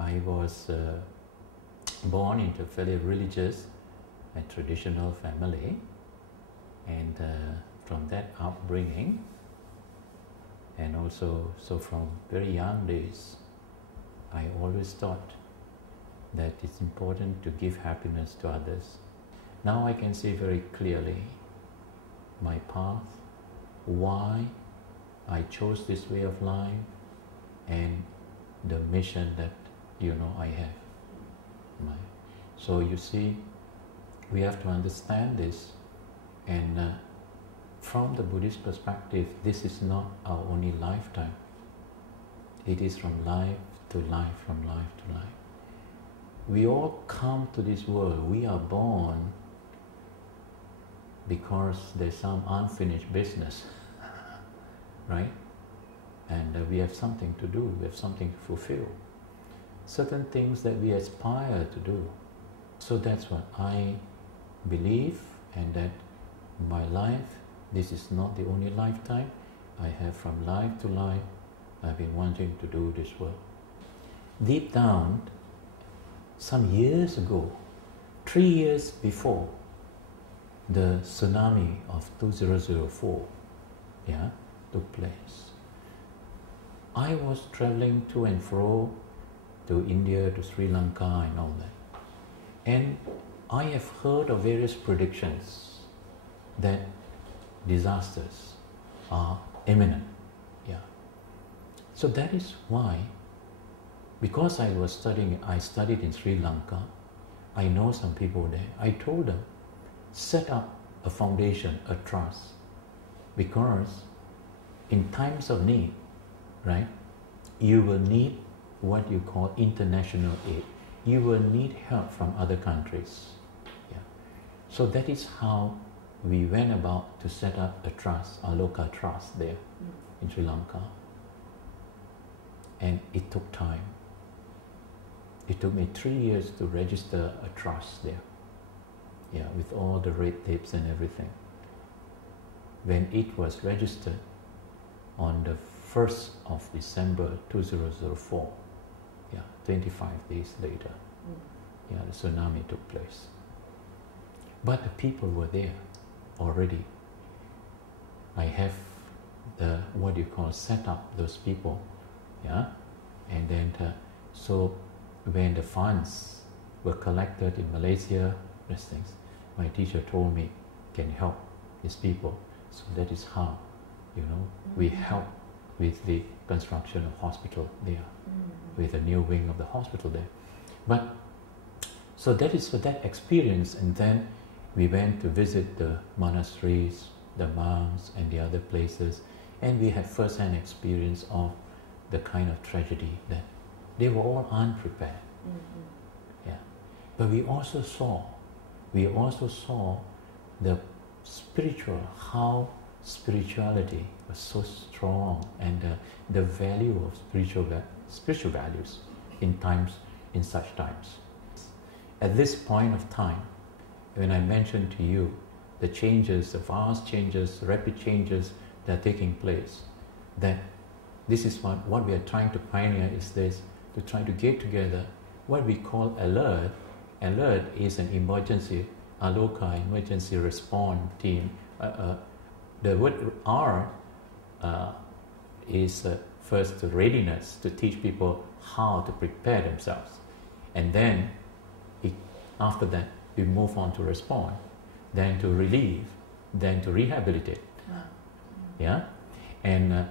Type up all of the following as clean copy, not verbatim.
I was born into a fairly religious and traditional family, and from that upbringing, and also so from very young days, I always thought that it's important to give happiness to others. Now I can see very clearly my path, why I chose this way of life, and the mission that I have. So you see, we have to understand this, and from the Buddhist perspective, this is not our only lifetime. It is from life to life, from life to life. We all come to this world. We are born because there's some unfinished business, right? And we have something to do, we have something to fulfill. Certain things that we aspire to do. So that's what I believe, and that my life, this is not the only lifetime. I have from life to life, I've been wanting to do this work. Deep down, some years ago, 3 years before the tsunami of 2004 took place, I was traveling to and fro to India, to Sri Lanka and all that. And I have heard of various predictions that disasters are imminent. So that is why, because I studied in Sri Lanka, I know some people there. I told them, set up a foundation, a trust, because in times of need, right, you will need what you call international aid. You will need help from other countries. So that is how we went about to set up a trust, Aloka Trust there in Sri Lanka. And it took time. It took me 3 years to register a trust there. With all the red tapes and everything. When it was registered on the 1st of December 2004, 25 days later, the tsunami took place. But the people were there already. I have set up those people, and then so when the funds were collected in Malaysia, these things, my teacher told me, can help these people. So that is how, we help with the construction of hospital there, with a new wing of the hospital there. But so that is for that experience, and then we went to visit the monasteries, the monks, and the other places, and we had first-hand experience of the kind of tragedy that they were all unprepared. But we also saw the spiritual, how spirituality was so strong, and the value of spiritual values in such times. At this point of time, when I mentioned to you the changes, the vast changes, rapid changes that are taking place, that this is what we are trying to pioneer, is this, to try to get together what we call alert. Alert is an emergency, Aloka emergency response team. The word R is first readiness, to teach people how to prepare themselves, and then after that we move on to respond, then to relieve, then to rehabilitate. And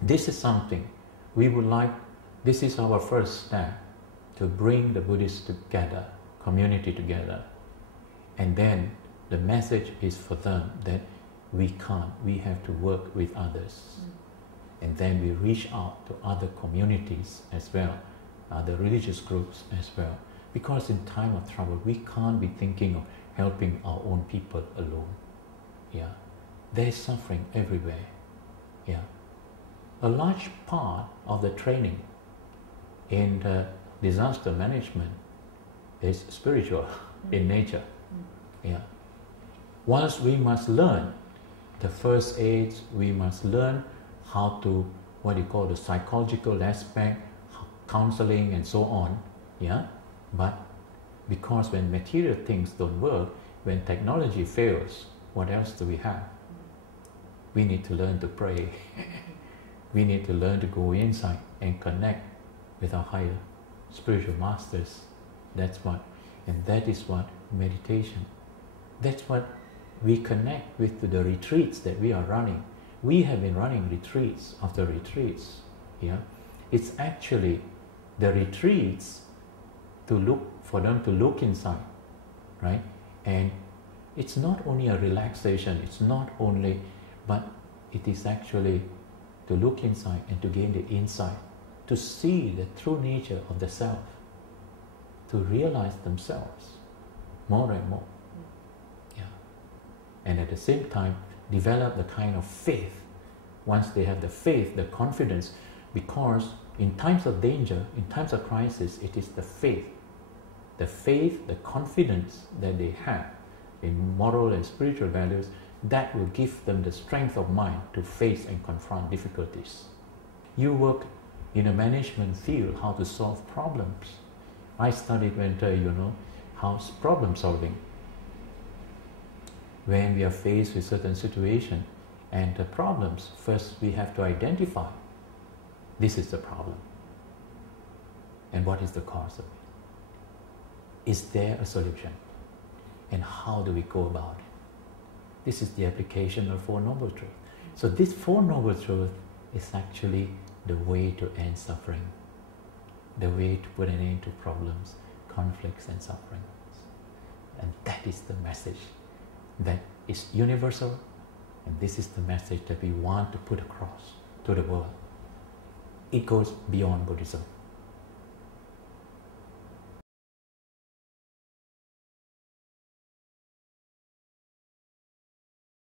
this is something we would like. This is our first step to bring the Buddhists together, community together, and then the message is for them that we have to work with others. And then we reach out to other communities as well, other religious groups as well. Because in time of trouble, we can't be thinking of helping our own people alone. There is suffering everywhere. A large part of the training in the disaster management is spiritual in nature. Once we must learn the first aids, we must learn how to, what you call the psychological aspect, counseling and so on, yeah, but because when material things don't work, when technology fails, what else do we have? We need to learn to pray. We need to learn to go inside and connect with our higher spiritual masters. That's what, and that is what meditation, that's what we connect with to the retreats that we are running. We have been running retreats after retreats, yeah. It's actually the retreats to look, for them to look inside, right? And it's not only a relaxation, it's not only, but it is actually to look inside and to gain the insight, to see the true nature of the self, to realize themselves more and more, yeah. And at the same time, develop the kind of faith. Once they have the faith, the confidence, because in times of danger, in times of crisis, it is the faith, the confidence that they have in moral and spiritual values that will give them the strength of mind to face and confront difficulties. You work in a management field, how to solve problems. I studied how problem solving. When we are faced with certain situation and the problems, first we have to identify this is the problem and what is the cause of it. Is there a solution? And how do we go about it? This is the application of Four Noble Truths. So this Four Noble Truths is actually the way to end suffering, the way to put an end to problems, conflicts and sufferings. And that is the message that is universal, and this is the message that we want to put across to the world. It goes beyond Buddhism.